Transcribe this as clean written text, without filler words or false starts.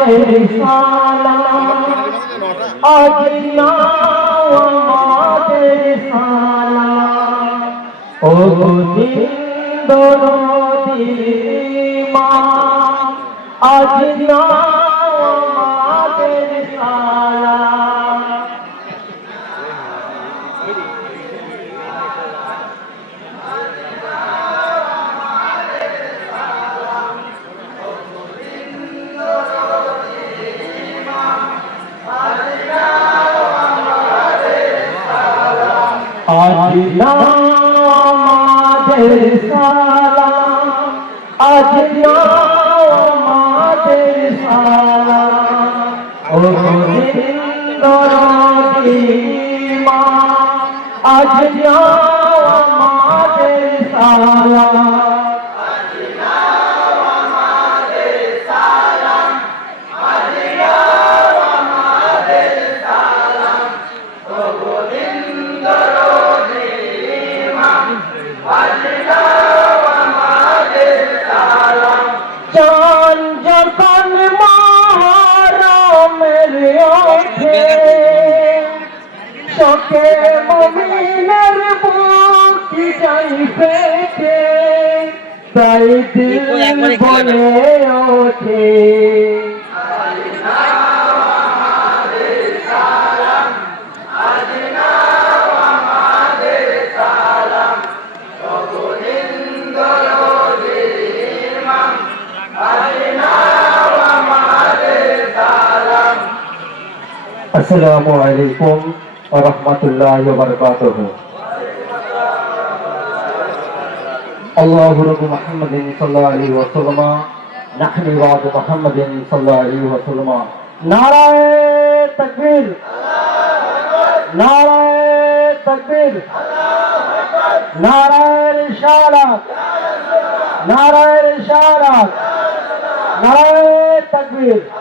আমাদের সালাম আজ নাও আমাদের সালাম ও জিন্দো নদীর ইমাম আজ নাও আমাদের সালাম আজ নাও আমাদের সালাম আজ নাও আমাদের সালাম ও জিন্দো নদীর ইমাম আজ নাও আমাদের সালাম চান যখন মহরমের ওঠে শোকে মুমিনের বুক যাই ফেটে তাই দিল বলে ওঠে আসসালামু আলাইকুম ওয়া রাহমাতুল্লাহি ওয়া বারাকাতুহু আল্লাহু রাব্বু মুহাম্মাদিন সাল্লাল্লাহু আলাইহি ওয়া সাল্লাম নাহনু ওয়া'দু মুহাম্মাদিন সাল্লাল্লাহু আলাইহি ওয়া সাল্লাম নারায়ে তাকবীর নারায়ে তাকবীর নারায়ে রিসালাত নারায়ে রিসালাত নারায়ে তাকবীর